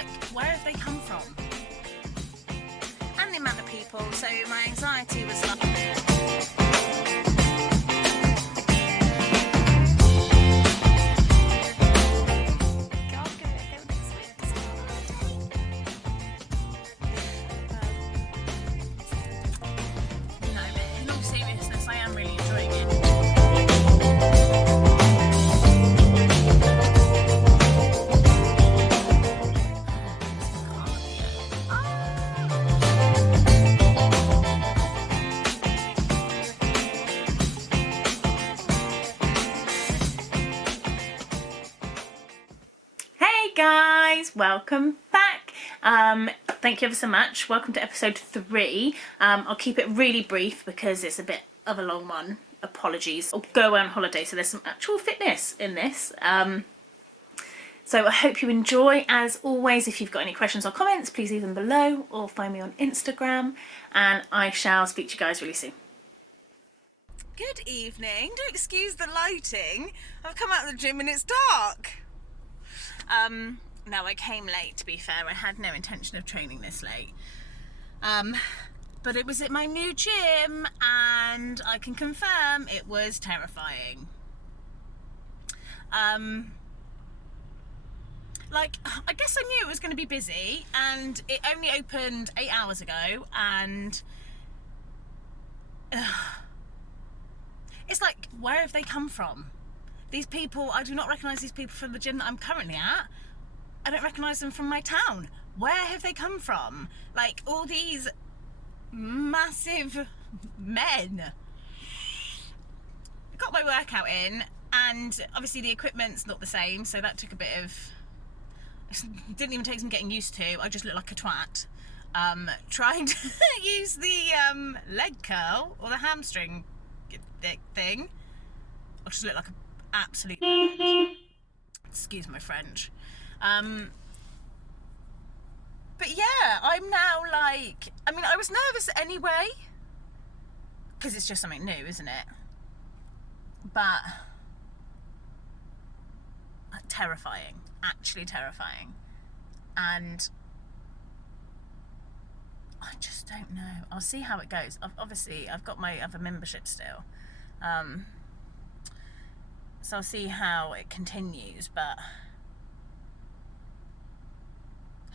like, where have they come from? And the amount of people, so my anxiety was like... Welcome back. Thank you ever so much. Welcome to episode 3. I'll keep it really brief because it's a bit of a long one. Apologies. I'll go on holiday, so there's some actual fitness in this. So I hope you enjoy. As always, if you've got any questions or comments, please leave them below or find me on Instagram, and I shall speak to you guys really soon. Good evening. Don't excuse the lighting. I've come out of the gym and it's dark. No, I came late, to be fair. I had no intention of training this late. But it was at my new gym and I can confirm it was terrifying. Like, I guess I knew it was going to be busy, and it only opened 8 hours ago, and it's like, where have they come from? These people, I do not recognise these people from the gym that I'm currently at. I don't recognise them from my town. Where have they come from? Like, all these massive men. I got my workout in, and obviously the equipment's not the same, so that took a bit of... It didn't even take some getting used to. I just looked like a twat. Trying to use the leg curl, or the hamstring thing. I just looked like an absolute... Excuse my French. But yeah, I'm now like, I mean, I was nervous anyway, because it's just something new, isn't it? But terrifying, actually terrifying. And I just don't know. I'll see how it goes. Obviously, I've got my other membership still. So I'll see how it continues, but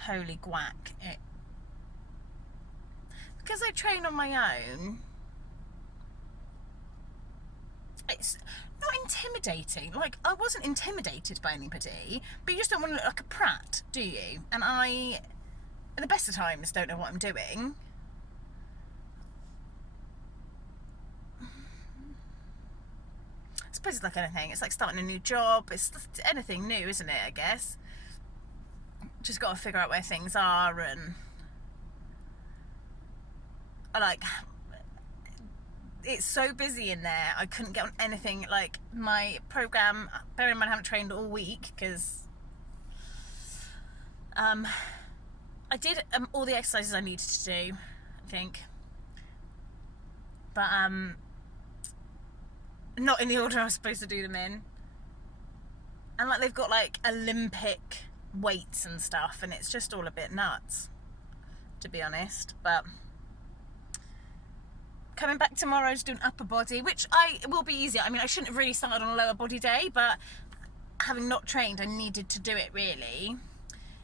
holy guac, it, because I train on my own, it's not intimidating. Like, I wasn't intimidated by anybody, but you just don't want to look like a prat, do you? And I, at the best of times, don't know what I'm doing. I suppose it's like anything. It's like starting a new job. It's anything new, isn't it, I guess? Just got to figure out where things are, and like, it's so busy in there. I couldn't get on anything. Like, my program, bearing in mind I haven't trained all week because I did all the exercises I needed to do, I think, but not in the order I was supposed to do them in. And like, they've got like Olympic weights and stuff, and it's just all a bit nuts, to be honest. But coming back tomorrow to do an upper body, which will be easier. I mean, I shouldn't have really started on a lower body day, but having not trained, I needed to do it really.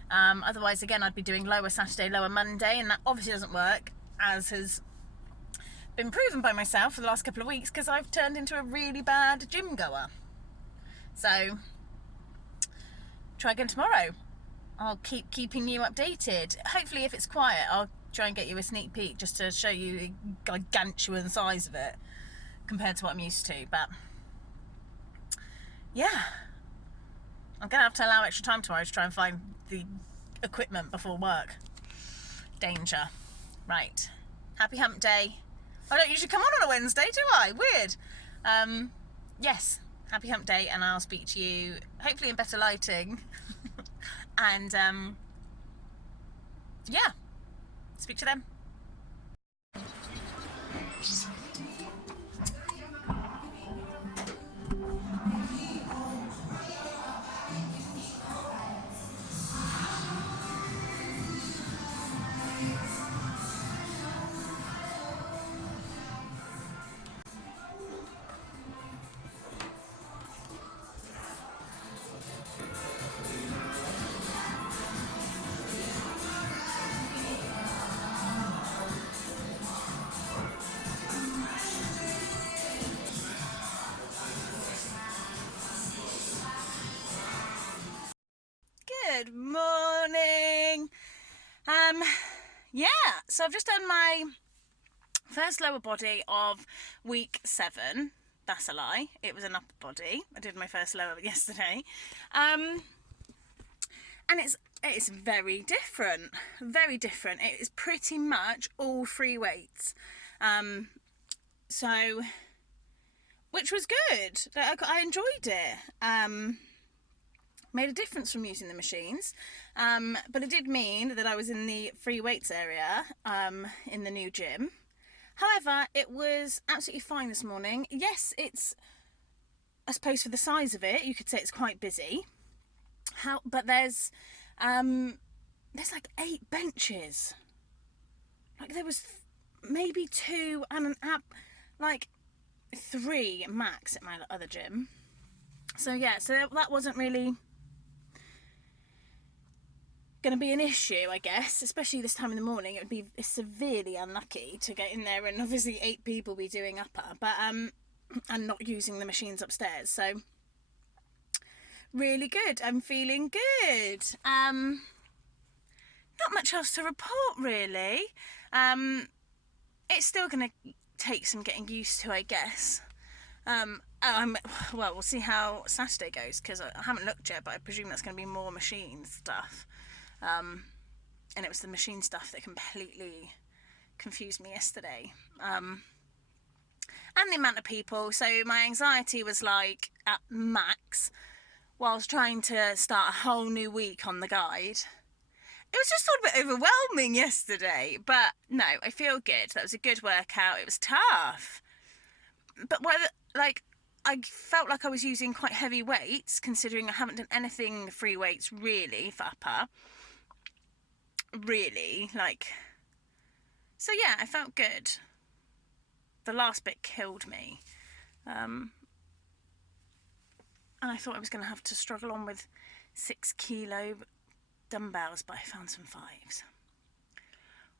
Otherwise, again, I'd be doing lower Saturday, lower Monday, and that obviously doesn't work, as has been proven by myself for the last couple of weeks, because I've turned into a really bad gym goer. So try again tomorrow. I'll keep keeping you updated. Hopefully, if it's quiet, I'll try and get you a sneak peek just to show you the gargantuan size of it compared to what I'm used to. But yeah, I'm gonna have to allow extra time tomorrow to try and find the equipment before work. Danger. Right, happy hump day. I don't usually come on a Wednesday, do I? Weird. Yes, happy hump day, and I'll speak to you hopefully in better lighting. And yeah, speak to them. Yeah, so I've just done my first lower body of week 7. That's a lie. It was an upper body. I did my first lower yesterday. And it's very different. Very different. It is pretty much all free weights. So, which was good. I enjoyed it. Made a difference from using the machines, but it did mean that I was in the free weights area in the new gym. However, it was absolutely fine this morning. Yes, it's, I suppose for the size of it, you could say it's quite busy. But there's like 8 benches. Like there was maybe 2 and an app, like 3 max at my other gym. So yeah, so that wasn't really going to be an issue, I guess, especially this time in the morning. It would be severely unlucky to get in there and obviously 8 people be doing upper, but and not using the machines upstairs. So really good. I'm feeling good. Not much else to report really. It's still going to take some getting used to, I guess. Well, we'll see how Saturday goes, because I haven't looked yet, but I presume that's going to be more machine stuff. And it was the machine stuff that completely confused me yesterday. And the amount of people. So my anxiety was like at max whilst trying to start a whole new week on the guide. It was just a little bit overwhelming yesterday, but no, I feel good. That was a good workout. It was tough. But I felt like I was using quite heavy weights, considering I haven't done anything free weights really for upper. Really, so yeah, I felt good. The last bit killed me. And I thought I was going to have to struggle on with 6 kilo dumbbells, but I found some 5s.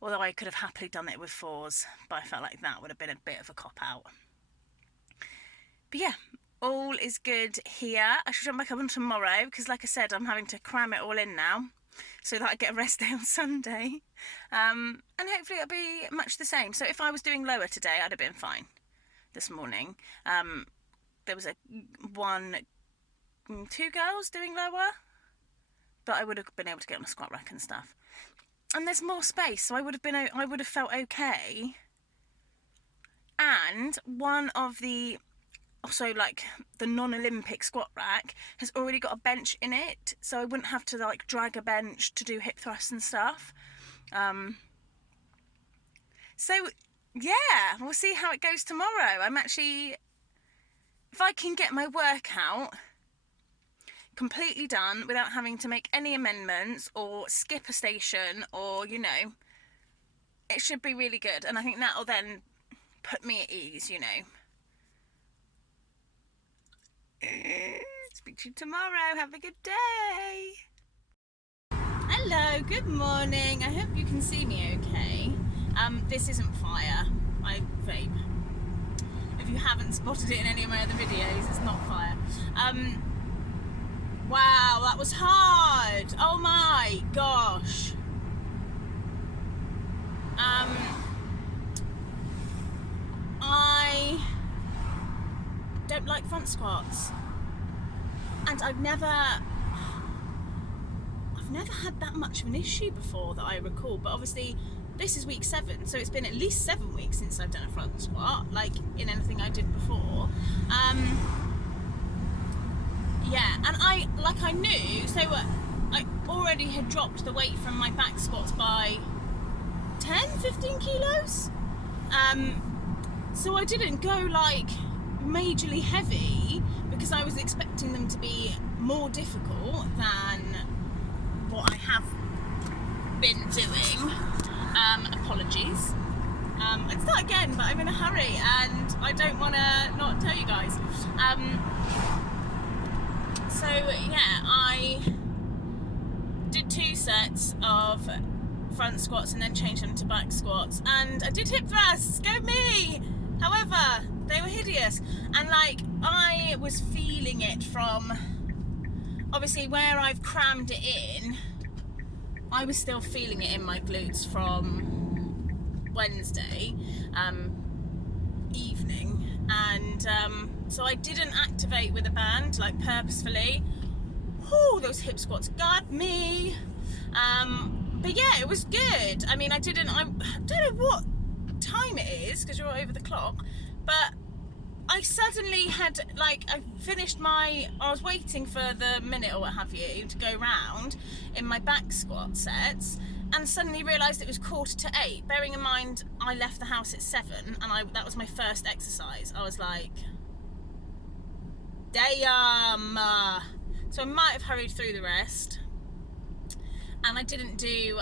Although I could have happily done it with 4s, but I felt like that would have been a bit of a cop-out. But yeah, all is good here. I should jump back up on tomorrow, because like I said, I'm having to cram it all in now, so that I get a rest day on Sunday. And hopefully it'll be much the same. So if I was doing lower today, I'd have been fine this morning. There was 2 girls doing lower, but I would have been able to get on a squat rack and stuff. And there's more space, so I would have felt okay. And one of the, also like the non-Olympic squat rack has already got a bench in it, so I wouldn't have to like drag a bench to do hip thrusts and stuff. So yeah, we'll see how it goes tomorrow. I'm actually, if I can get my workout completely done without having to make any amendments or skip a station, or it should be really good. And I think that'll then put me at ease, Speak to you tomorrow. Have a good day. Hello, good morning. I hope you can see me okay. This isn't fire. I vape. If you haven't spotted it in any of my other videos, it's not fire. Wow, that was hard. Oh my gosh. I don't like front squats, and I've never had that much of an issue before that I recall, but obviously this is week 7, so it's been at least 7 weeks since I've done a front squat, like in anything I did before. Yeah, and I knew, so I already had dropped the weight from my back squats by 10-15 kilos, so I didn't go like majorly heavy, because I was expecting them to be more difficult than what I have been doing. Apologies. I'd start again, but I'm in a hurry and I don't want to not tell you guys. So yeah, I did 2 sets of front squats and then changed them to back squats, and I did hip thrusts. Go me! However, they were hideous, and I was feeling it from obviously where I've crammed it in. I was still feeling it in my glutes from Wednesday evening, and so I didn't activate with a band, like, purposefully. Oh, those hip squats got me. But yeah, it was good. I mean, I don't know what time it is because you're over the clock, but I suddenly had, like, I was waiting for the minute or what have you to go round in my back squat sets, and suddenly realised it was 7:45. Bearing in mind I left the house at 7 and that was my first exercise. I was like, damn. So I might have hurried through the rest, and I didn't do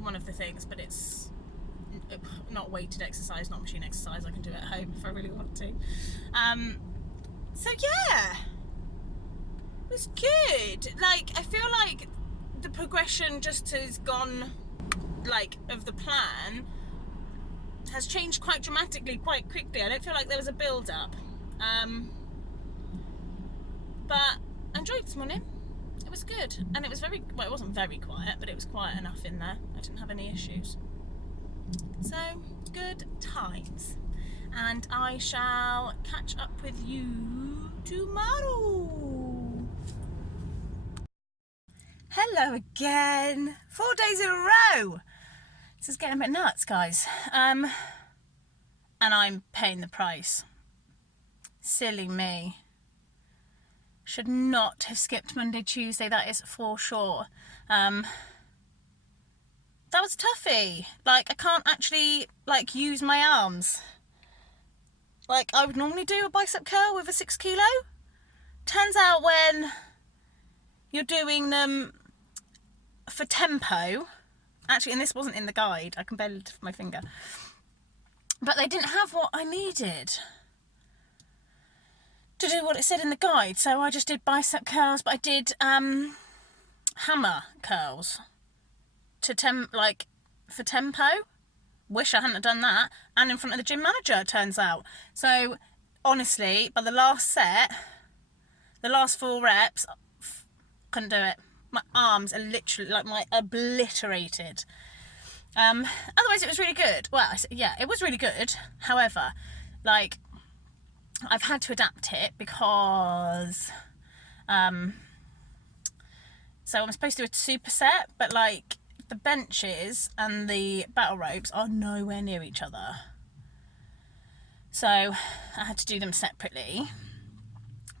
one of the things, but it's not weighted exercise, not machine exercise. I can do it at home if I really want to. So yeah, it was good. Like, I feel like the progression just has gone, like, of the plan has changed quite dramatically, quite quickly. I don't feel like there was a build up. But I enjoyed this morning. It was good, and it was it wasn't very quiet, but it was quiet enough in there. I didn't have any issues. So, good times. And I shall catch up with you tomorrow. Hello again. 4 days in a row. This is getting a bit nuts, guys. And I'm paying the price. Silly me. Should not have skipped Monday, Tuesday, that is for sure. That was toughie. Like, I can't actually, like, use my arms. Like, I would normally do a bicep curl with a 6 kilo. Turns out when you're doing them for tempo, actually, and this wasn't in the guide, I can barely lift my finger, but they didn't have what I needed to do what it said in the guide. So I just did bicep curls, but I did hammer curls to for tempo. Wish I hadn't have done that, and in front of the gym manager, it turns out. So honestly, by the last set, the last 4 reps, couldn't do it. My arms are literally, like, obliterated. Otherwise it was really good. Well, yeah, it was really good. However, like, I've had to adapt it because so I'm supposed to do a superset, but, like, the benches and the battle ropes are nowhere near each other, so I had to do them separately,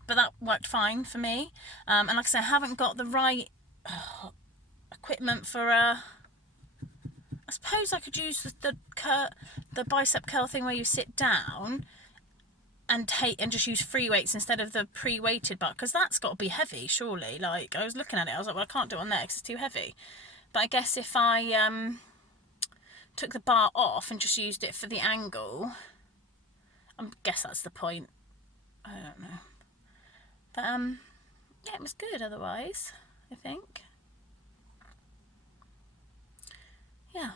but that worked fine for me. And like I said, I haven't got the right equipment for I suppose I could use the bicep curl thing where you sit down and just use free weights instead of the pre-weighted bar, because that's got to be heavy, surely. Like, I was looking at it, I was like, well, I can't do it on there because it's too heavy. But I guess if I took the bar off and just used it for the angle, I guess that's the point. I don't know. But yeah, it was good otherwise, I think. Yeah.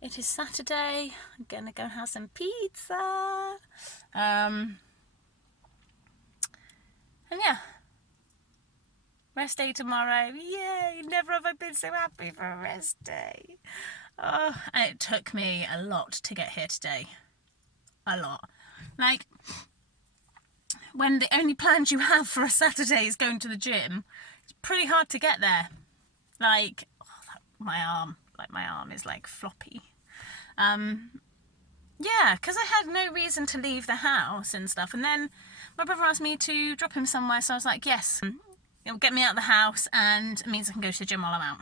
It is Saturday. I'm gonna go have some pizza. And yeah. Rest day tomorrow. Yay! Never have I been so happy for a rest day. Oh, and it took me a lot to get here today. A lot. Like, when the only plans you have for a Saturday is going to the gym, it's pretty hard to get there. Like, my arm is, like, floppy. Yeah, because I had no reason to leave the house and stuff. And then my brother asked me to drop him somewhere, so I was like, yes, it'll get me out of the house and it means I can go to the gym while I'm out.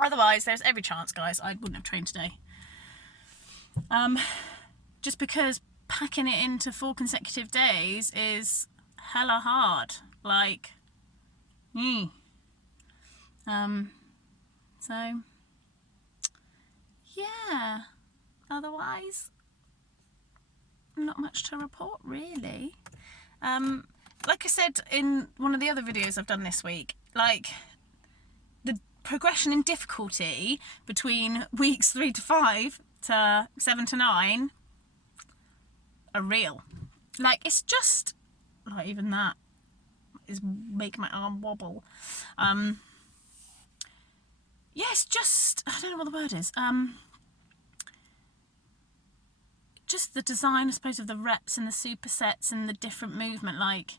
Otherwise, there's every chance, guys, I wouldn't have trained today. Just because packing it into 4 consecutive days is hella hard. Like, so, yeah. Otherwise, not much to report, really. Like I said in one of the other videos I've done this week, like, the progression in difficulty between weeks 3 to 5 to 7 to 9 are real. Like, it's just, like, even that is making my arm wobble. it's just, I don't know what the word is. Just the design, I suppose, of the reps and the supersets and the different movement, like,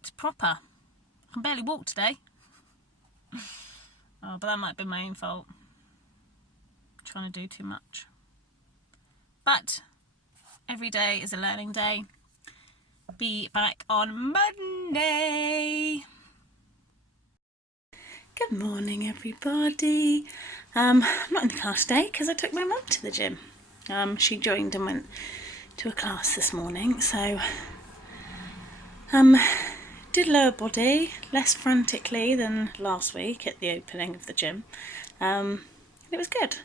it's proper. I can barely walk today. Oh, but that might be my own fault. I'm trying to do too much. But every day is a learning day. Be back on Monday. Good morning, everybody. I'm not in the class today because I took my mum to the gym. She joined and went to a class this morning, so did lower body less frantically than last week at the opening of the gym. It was good,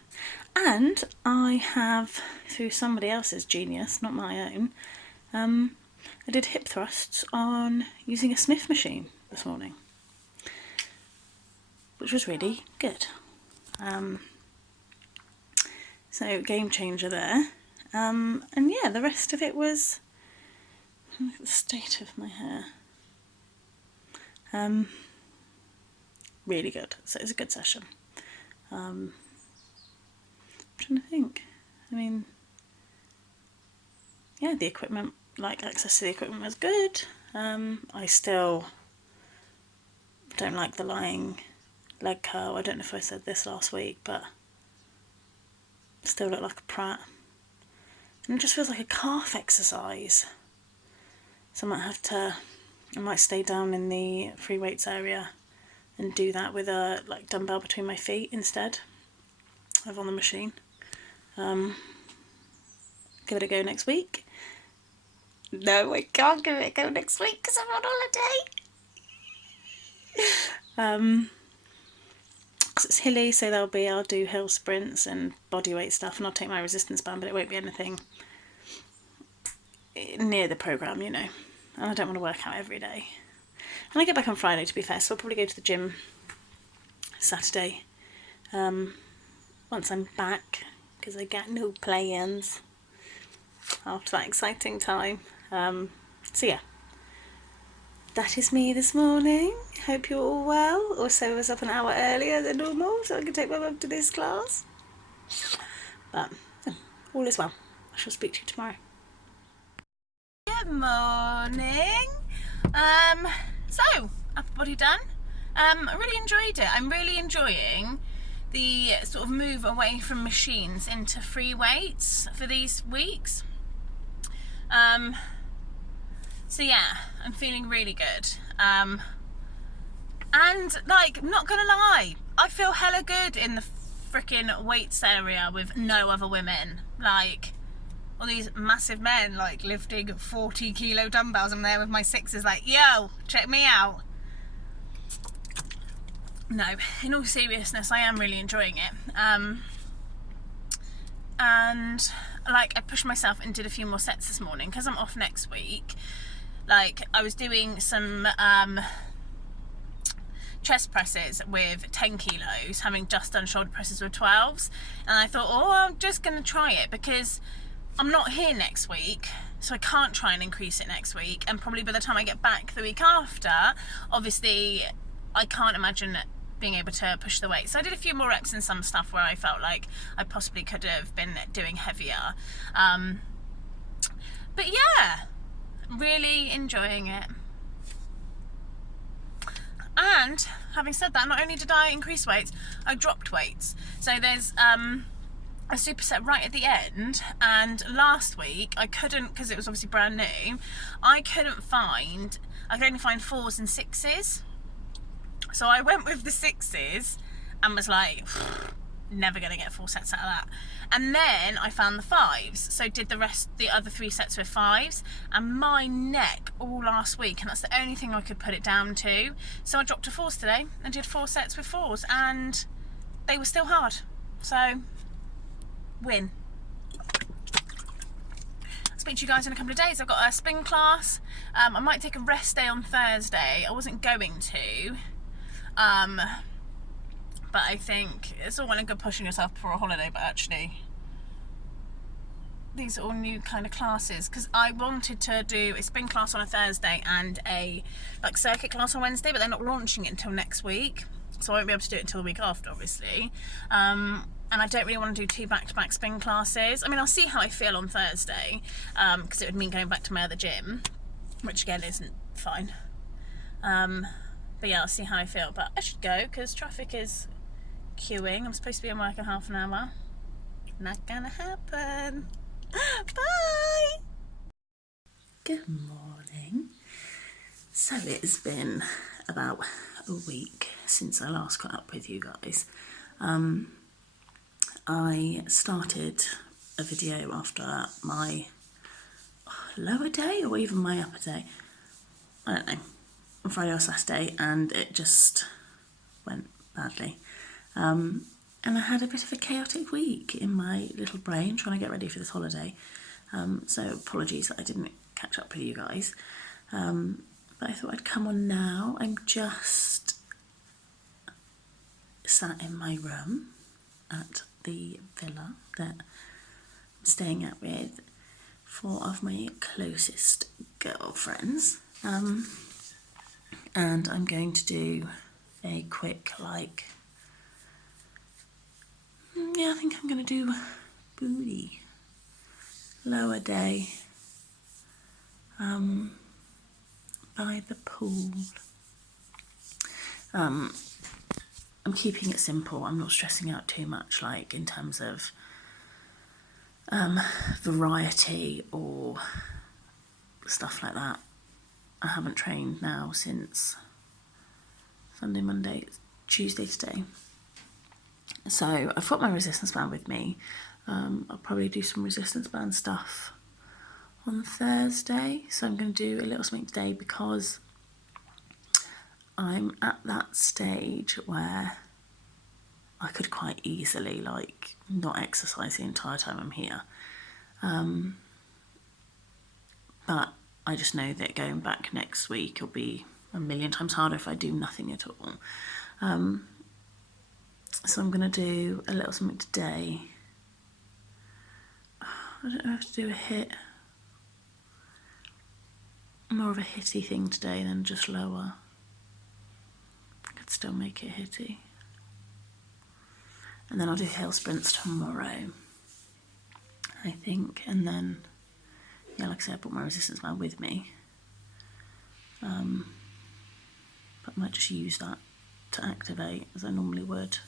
and I have, through somebody else's genius, not my own, I did hip thrusts on using a Smith machine this morning, which was really good. So game changer there. And yeah, the rest of it was, look at the state of my hair. Really good. So it was a good session. I'm trying to think. I mean, yeah, the equipment, like access to the equipment was good. I still don't like the lying leg curl. I don't know if I said this last week, but still look like a prat. And it just feels like a calf exercise. So I might stay down in the free weights area and do that with a dumbbell between my feet instead of on the machine. Give it a go next week. No, I can't give it a go next week because I'm on holiday. It's hilly, so I'll do hill sprints and bodyweight stuff, and I'll take my resistance band, but it won't be anything near the programme, you know. And I don't want to work out every day. And I get back on Friday, to be fair, so I'll probably go to the gym Saturday once I'm back, because I get no plans after that exciting time. So yeah. That is me this morning. Hope you're all well. Also, I was up an hour earlier than normal so I could take my mum to this class. But all is well. I shall speak to you tomorrow. Good morning. So, upper body done. I really enjoyed it. I'm really enjoying the sort of move away from machines into free weights for these weeks. So yeah, I'm feeling really good. And like, not gonna lie, I feel hella good in the freaking weights area with no other women. Like, all these massive men like lifting 40 kilo dumbbells. I'm there with my sixes like, yo, check me out. No, in all seriousness, I am really enjoying it. And like, I pushed myself and did a few more sets this morning because I'm off next week. Like, I was doing some chest presses with 10 kilos, having just done shoulder presses with 12s, and I thought, oh, I'm just going to try it because I'm not here next week, so I can't try and increase it next week, and probably by the time I get back the week after, obviously I can't imagine being able to push the weight. So I did a few more reps and some stuff where I felt like I possibly could have been doing heavier. But yeah, really enjoying it. And having said that, not only did I increase weights, I dropped weights. So there's a superset right at the end, and last week I couldn't, because it was obviously brand new, I could only find 4s and 6s. So I went with the 6s and was like, never gonna get 4 sets out of that. And then I found the 5s, so did the other 3 sets with 5s, and my neck all last week, and that's the only thing I could put it down to. So I dropped to 4s today and did 4 sets with 4s, and they were still hard. So, win. I'll speak to you guys in a couple of days. I've got a spin class. I might take a rest day on Thursday. I wasn't going to. But I think it's all well and good pushing yourself before a holiday, but actually these are all new kind of classes, because I wanted to do a spin class on a Thursday and a circuit class on Wednesday, but they're not launching it until next week. so I won't be able to do it until the week after, obviously. And I don't really want to do 2 back-to-back spin classes. I mean, I'll see how I feel on Thursday, because it would mean going back to my other gym, which again isn't fine. But yeah, I'll see how I feel. But I should go because traffic is queuing. I'm supposed to be in work in half an hour. Not gonna happen. Bye! Good morning. So it's been about a week since I last caught up with you guys. I started a video after my lower day or even my upper day, I don't know, on Friday or Saturday, and it just went badly. And I had a bit of a chaotic week in my little brain trying to get ready for this holiday. So apologies that I didn't catch up with you guys. But I thought I'd come on now. I'm just sat in my room at the villa that I'm staying at with 4 of my closest girlfriends. And I'm going to do a quick, I think I'm going to do booty, lower day, by the pool. I'm keeping it simple. I'm not stressing out too much, in terms of variety or stuff like that. I haven't trained now since Sunday, Monday, Tuesday today. So I've got my resistance band with me. I'll probably do some resistance band stuff on Thursday. So I'm going to do a little something today because I'm at that stage where I could quite easily not exercise the entire time I'm here. But I just know that going back next week will be a million times harder if I do nothing at all. So I'm going to do a little something today. I don't know how to do a hit. More of a hitty thing today than just lower. I could still make it hitty. And then I'll do hill sprints tomorrow, I think. And then, yeah, like I said, I brought my resistance band with me. But I might just use that to activate as I normally would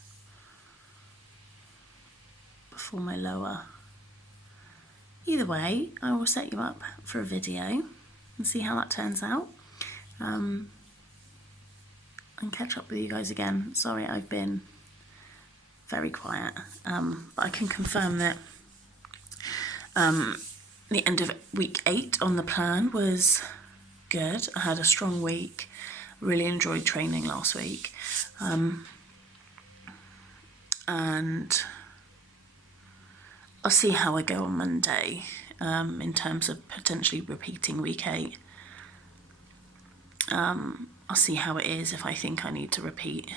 before my lower. Either way, I will set you up for a video and see how that turns out. And catch up with you guys again. Sorry, I've been very quiet, but I can confirm that the end of week 8 on the plan was good. I had a strong week, really enjoyed training last week, and I'll see how I go on Monday in terms of potentially repeating week 8. I'll see how it is if I think I need to repeat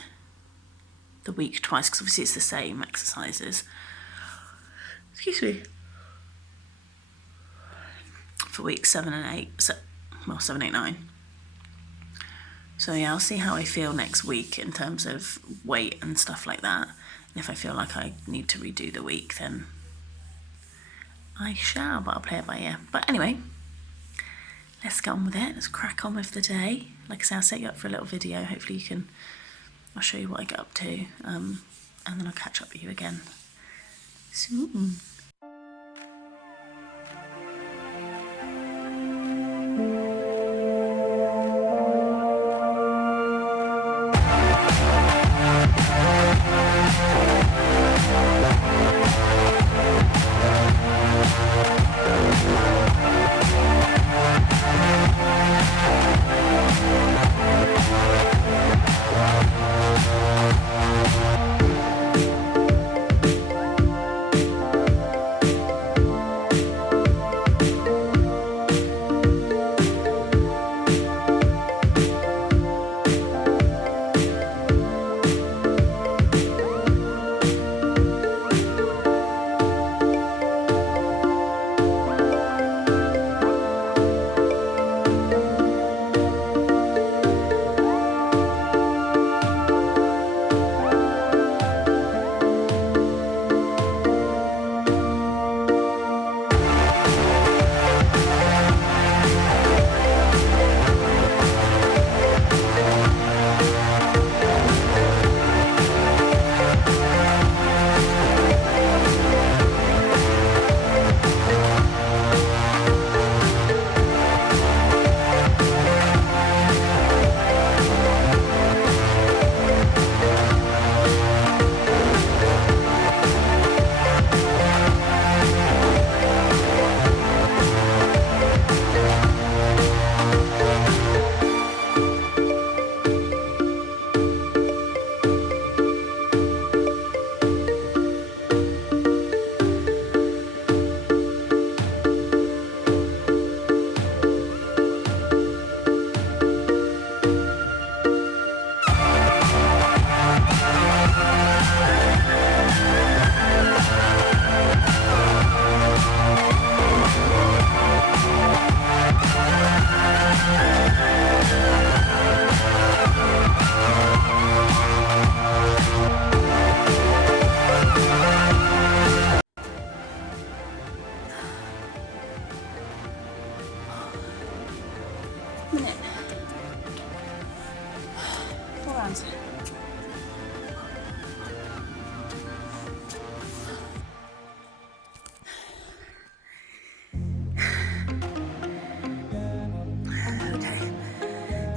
the week twice, because obviously it's the same exercises. Excuse me. For weeks 7 and 8, 7, 8, 9. So yeah, I'll see how I feel next week in terms of weight and stuff like that. And if I feel like I need to redo the week, then I shall, but I'll play it by ear. But anyway, let's get on with it. Let's crack on with the day. Like I say, I'll set you up for a little video. Hopefully I'll show you what I get up to, and then I'll catch up with you again soon.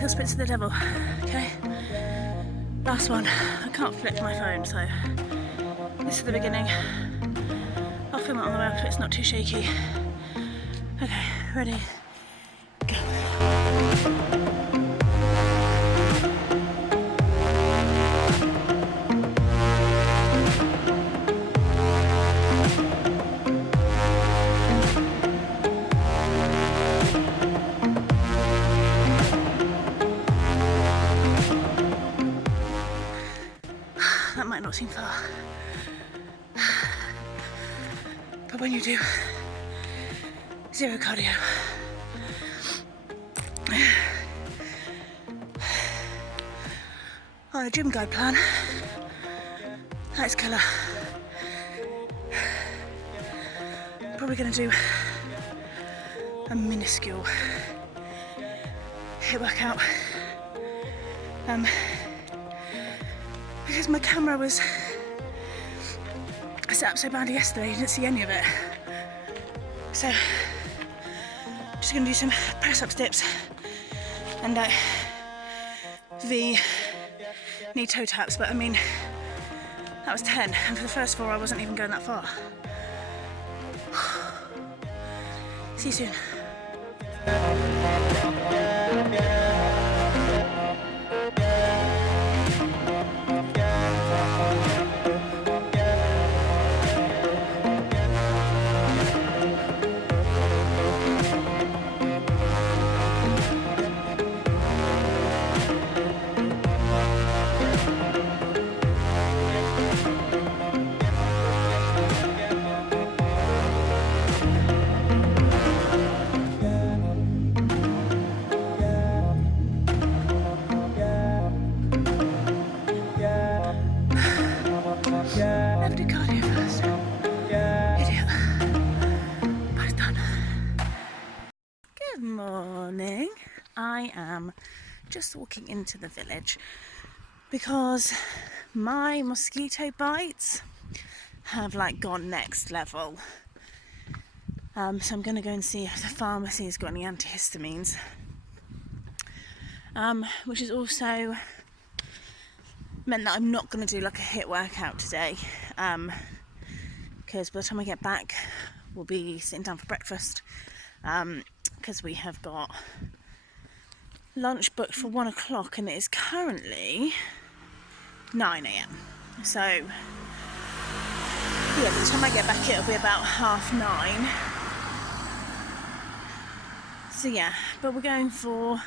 Little Spits of the Devil. Okay. Last one. I can't flip my phone, so this is the beginning. I'll film it on the way up so it's not too shaky. Okay, ready, go. That might not seem far, but when you do, zero cardio. On a gym guide plan, that's killer. Probably going to do a minuscule HIIT workout. Because my camera was set up so badly yesterday, you didn't see any of it. So, just gonna do some press-up dips and the knee toe taps, but I mean, that was 10, and for the first 4 I wasn't even going that far. See you soon. Never do cardio first. Idiot. But it's done. Good morning. I am just walking into the village because my mosquito bites have like gone next level. So I'm going to go and see if the pharmacy has got any antihistamines. Which is also meant that I'm not going to do like a HIIT workout today, because by the time I get back we'll be sitting down for breakfast, because we have got lunch booked for 1 o'clock and it is currently 9 a.m. So yeah, by the time I get back it'll be about 9:30. So yeah, but we're going for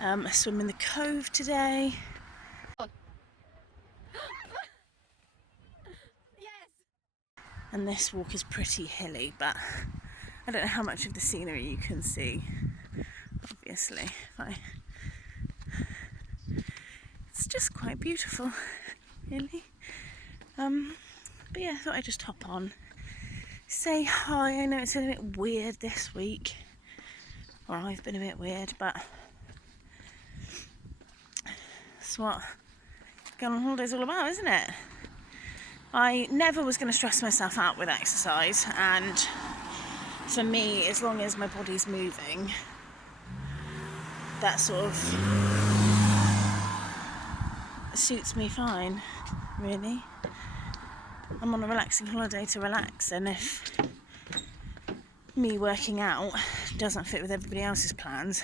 a swim in the cove today. And this walk is pretty hilly, but I don't know how much of the scenery you can see, obviously. It's just quite beautiful, really. But yeah, I thought I'd just hop on, say hi. I know it's been a bit weird this week, or I've been a bit weird, but that's what going on holiday is all about, isn't it? I never was going to stress myself out with exercise, and for me, as long as my body's moving, that sort of suits me fine, really. I'm on a relaxing holiday to relax, and if me working out doesn't fit with everybody else's plans,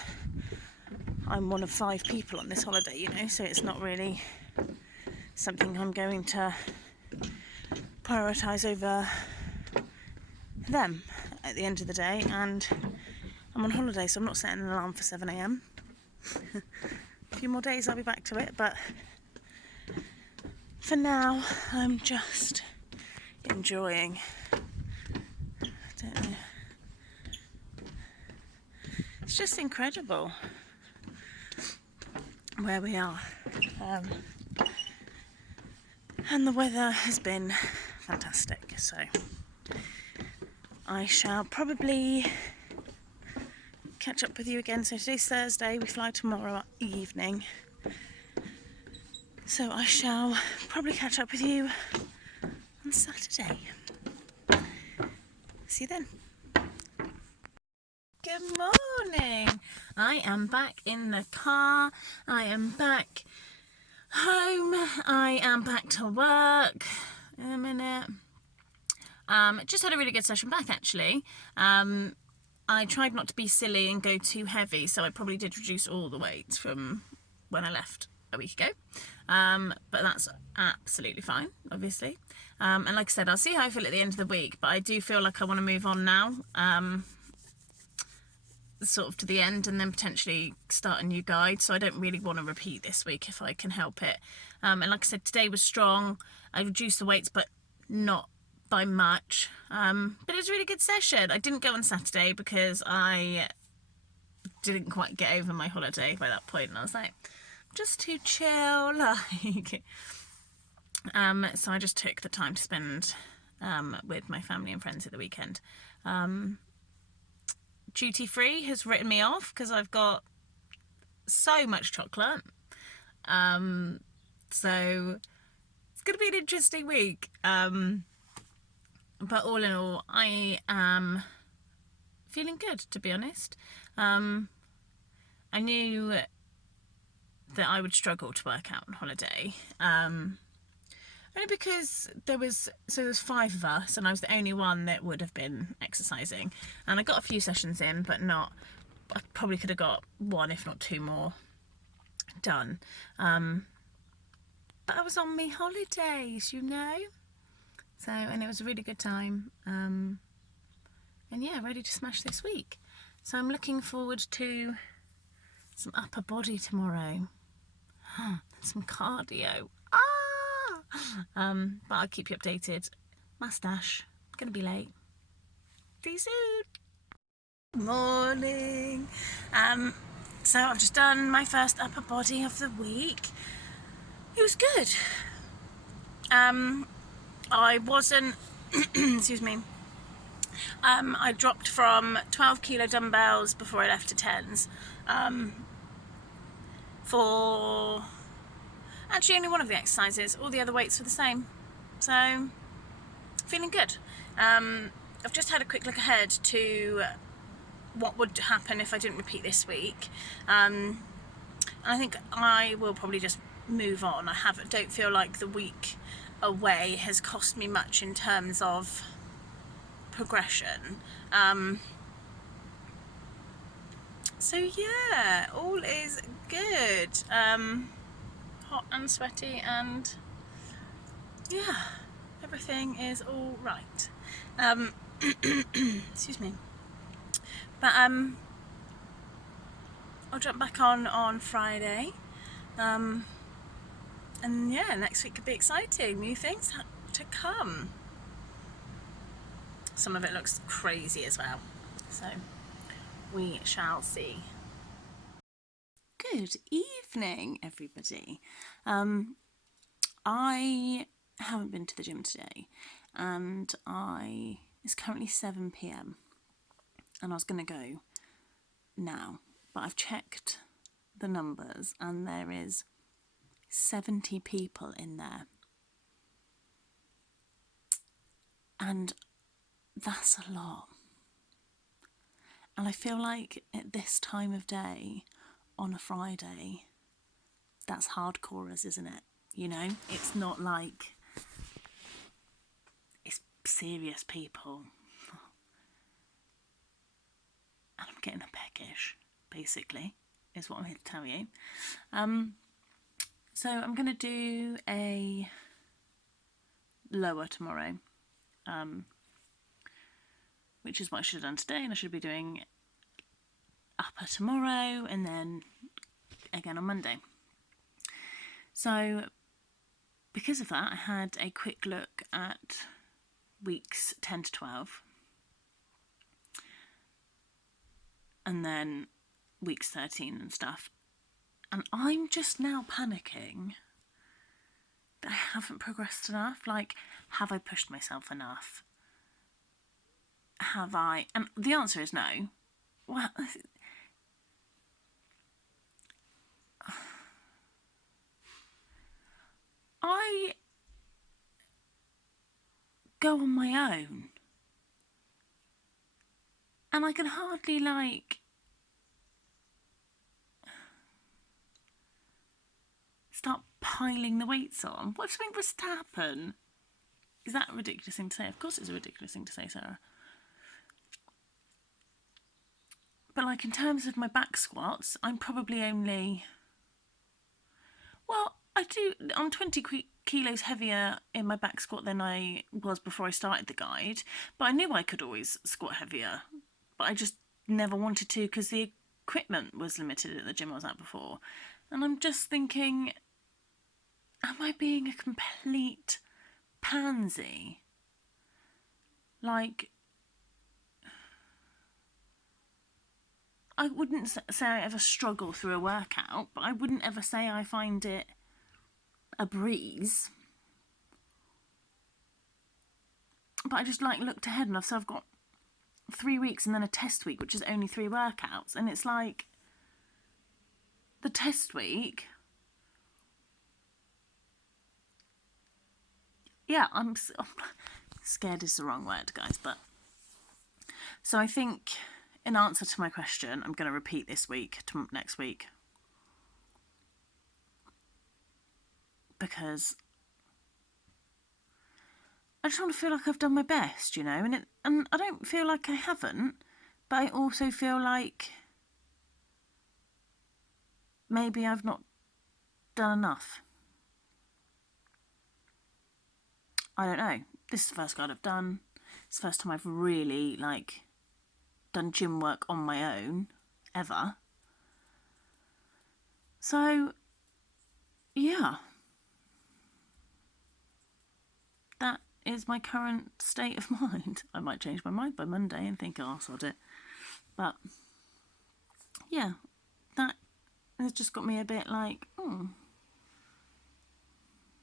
I'm one of 5 people on this holiday, you know, so it's not really something I'm going to prioritise over them at the end of the day. And I'm on holiday, so I'm not setting an alarm for 7 a.m. A few more days I'll be back to it, but for now I'm just enjoying. I don't know, it's just incredible where we are, and the weather has been fantastic, so I shall probably catch up with you again. So today's Thursday, we fly tomorrow evening, so I shall probably catch up with you on Saturday. See you then. Good morning. I am back in the car. I am back home. I am back to work in a minute. Just had a really good session back actually. I tried not to be silly and go too heavy, so I probably did reduce all the weight from when I left a week ago. But that's absolutely fine, obviously. And like I said, I'll see how I feel at the end of the week, but I do feel like I want to move on now. Sort of to the end, and then potentially start a new guide, so I don't really want to repeat this week if I can help it. And like I said, today was strong. I reduced the weights, but not by much. But it was a really good session. I didn't go on Saturday because I didn't quite get over my holiday by that point, and I was like, just too chill, like. So I just took the time to spend with my family and friends at the weekend. Duty free has written me off because I've got so much chocolate. So it's going to be an interesting week. But all in all, I am feeling good, to be honest. I knew that I would struggle to work out on holiday. Only because there's 5 of us and I was the only one that would have been exercising, and I got a few sessions in, but not, I probably could have got 1 if not 2 more done. But I was on my holidays, you know, so, and it was a really good time, and yeah, ready to smash this week. So I'm looking forward to some upper body tomorrow, some cardio. But I'll keep you updated. Mustache, gonna be late. See you soon. Morning. So I've just done my first upper body of the week. It was good. I wasn't, excuse me, I dropped from 12 kilo dumbbells before I left to 10s, for actually only one of the exercises. All the other weights were the same, so feeling good. I've just had a quick look ahead to what would happen if I didn't repeat this week, and I think I will probably just move on. Don't feel like the week away has cost me much in terms of progression. So yeah, all is good. Hot and sweaty, and yeah, everything is all right. Excuse me. But I'll jump back on Friday, and yeah, next week could be exciting. New things to come. Some of it looks crazy as well, so we shall see. Good evening, everybody. I haven't been to the gym today, and it's currently 7 p.m. and I was going to go now, but I've checked the numbers and there is 70 people in there, and that's a lot. And I feel like at this time of day on a Friday, that's hardcorers, isn't it? You know, it's not like it's serious people. And I'm getting a peckish, basically, is what I'm here to tell you. So I'm going to do a lower tomorrow, which is what I should have done today, and I should be doing upper tomorrow and then again on Monday. So because of that, I had a quick look at weeks 10 to 12 and then weeks 13 and stuff, and I'm just now panicking that I haven't progressed enough. Like, have I pushed myself enough? Have I? And the answer is no. Well, I go on my own. And I can hardly, like, start piling the weights on. What if something was to happen? Is that a ridiculous thing to say? Of course it's a ridiculous thing to say, Sarah. But, like, in terms of my back squats, I'm probably only... Well, I'm 20 kilos heavier in my back squat than I was before I started the guide. But I knew I could always squat heavier. But I just never wanted to because the equipment was limited at the gym I was at before. And I'm just thinking, am I being a complete pansy? Like, I wouldn't say I ever struggle through a workout, but I wouldn't ever say I find it a breeze. But I just, like, looked ahead and I've got 3 weeks and then a test week, which is only 3 workouts. And it's like, the test week... Yeah, I'm scared is the wrong word, guys, but... So I think, in answer to my question, I'm going to repeat this week to next week. Because I just want to feel like I've done my best, you know, and I don't feel like I haven't, but I also feel like maybe I've not done enough. I don't know. This is the first guide I've done. It's the first time I've really, like, done gym work on my own, ever. So, yeah. That is my current state of mind. I might change my mind by Monday and think, oh, sod it. But, yeah, that has just got me a bit like,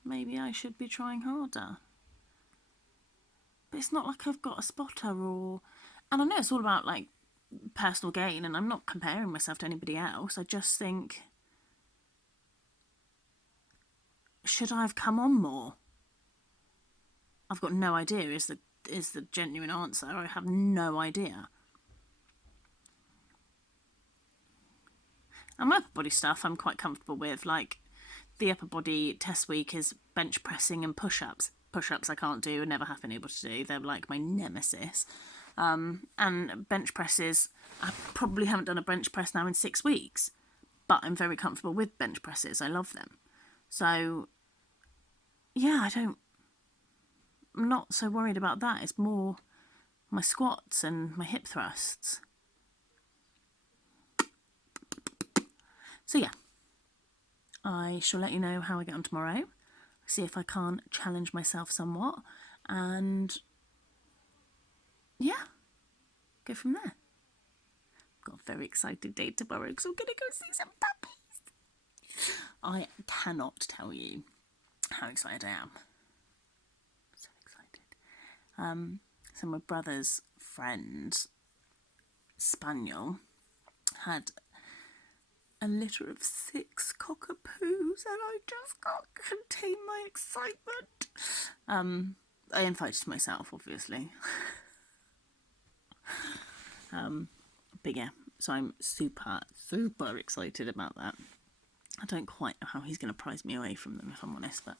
maybe I should be trying harder. But it's not like I've got a spotter or... And I know it's all about, like, personal gain, and I'm not comparing myself to anybody else. I just think, should I have come on more? I've got no idea is the genuine answer. I have no idea. And my upper body stuff I'm quite comfortable with. Like, the upper body test week is bench pressing and push-ups. Push-ups I can't do and never have been able to do. They're like my nemesis. And bench presses, I probably haven't done a bench press now in 6 weeks. But I'm very comfortable with bench presses. I love them. So, yeah, I'm not so worried about that. It's more my squats and my hip thrusts. So, yeah. I shall let you know how I get on tomorrow. See if I can't challenge myself somewhat. And, yeah, go from there. Got a very excited day tomorrow because I'm going to go see some puppies. I cannot tell you how excited I am. So excited. So my brother's friend, Spaniel, had a litter of 6 cockapoos and I just can't contain my excitement. I invited myself, obviously. But yeah, so I'm super, super excited about that. I don't quite know how he's going to prize me away from them, if I'm honest, but